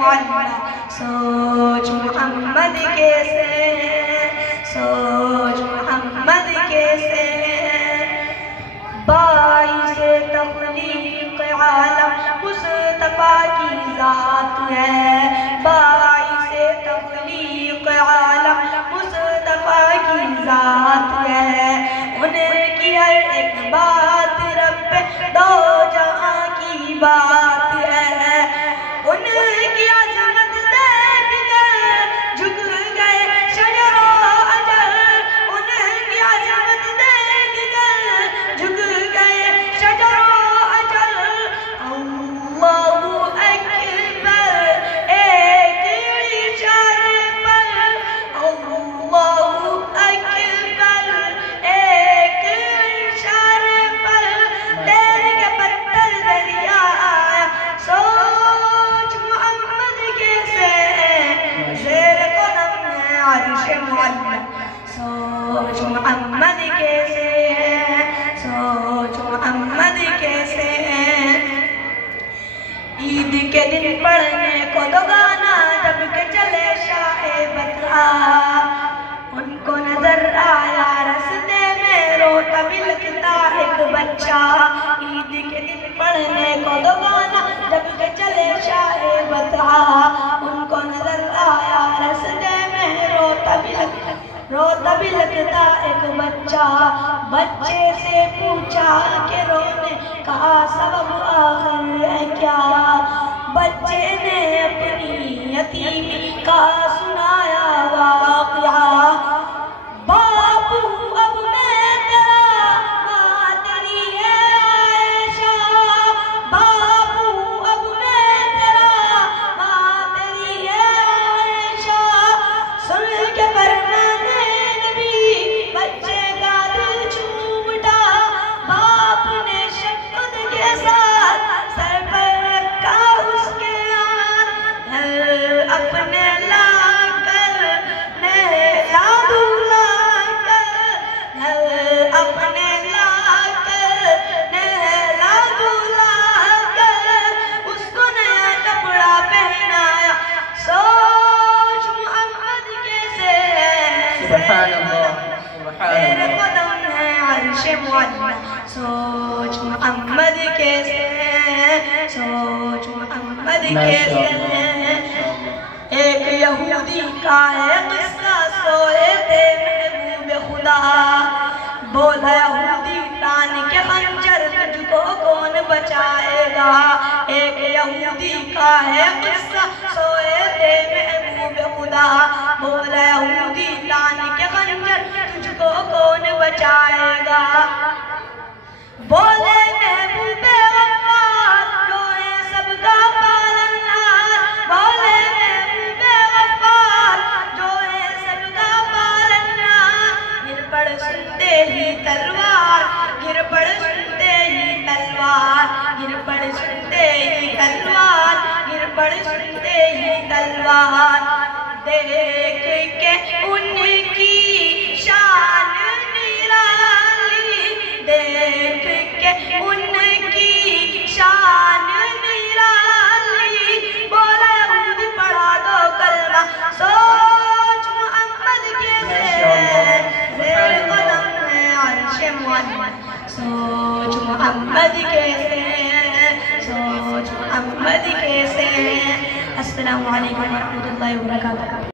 मौला, सोच मोहम्मद कैसे, सोच मोहम्मद कैसे। बाइसे तख्लीक आलम मुस्तफा की जात है, बाइसे तख्लीक आलम मुस्तफा की जात है। उनकी हर एक बात रब दो जहां की बात है। उनकी अजमत देख कर झुक गए शजरो अजर, उनकी अजमत देख कर झुक गए शजरो अजर। अल्लाहू अकबर एक इशारे पर, अल्लाहू अकबर एक इशारे पर तेर के पत्थर दरिया आया। सोच मोहम्मद कैसे, ज़ेर कदम है अर्श मौला, सोच मोहम्मद कैसे, सोच मोहम्मद कैसे। ईद के दिन पढ़ने को दो गाना जब के चले शाहे बता, उनको नजर आया रस्ते में रोता बिलखता एक बच्चा। ईद के दिन पढ़ने को दो गाना जब के चले शाहे बता, उनको नजर आया रस्ते में रोता बिलखता एक बच्चा। बच्चे से पूछा कि रोने का सबब आखिर है क्या, बच्चे ने अपनी यतीमी का सुनाया वाक़या। बापू अब मैं तेरा, माँ तेरी है आयशा, बापू अब मैं तेरा, माँ तेरी है आयशा। सुन के फरमाने नबी बच्चे का दिल झूम उठा, बाप ने शफ़क़त के साथ सर पर रखा उसके अपने लाकर नहला धुलाकर, अपने लाकर नहला धुलाकर उसको नया कपड़ा पहनाया। सोच मोहम्मद कैसे, तेरे कदम है अर्श मौला, सोच मोहम्मद कैसे, सोच मोहम्मद कैसे। एक यहूदी का है किस्सा, सोए थे महबूब खुदा, बोला यहूदी तान के खंजर तुझको कौन बचाएगा। एक यहूदी का है किस्सा, सोए थे महबूब खुदा, बोला यहूदी तान के खंजर तुझको कौन बचाएगा। बोले महबूबे वफ़ार जो है सबका पालनहार, बोले महबूबे वफ़ार जो है सबका पालनहार। गिर पड़ सुनते ही तलवार, गिर पड़ सुनते ही तलवार, गिर पड़ सुनते ही तलवार, गिर पड़ सुनते ही तलवार। देख के उनकी शान निराली, देख के उनकी शान निराली, बोला यहूदी पढ़ा दो कलमा। सोच मोहम्मद कैसे, ज़ेर कदम है अर्श मौला, सोच मोहम्मद कैसे, सोच मोहम्मद कैसे। अस्सलामु अलैकुम व रहमतुल्लाहि व बरकातुहू।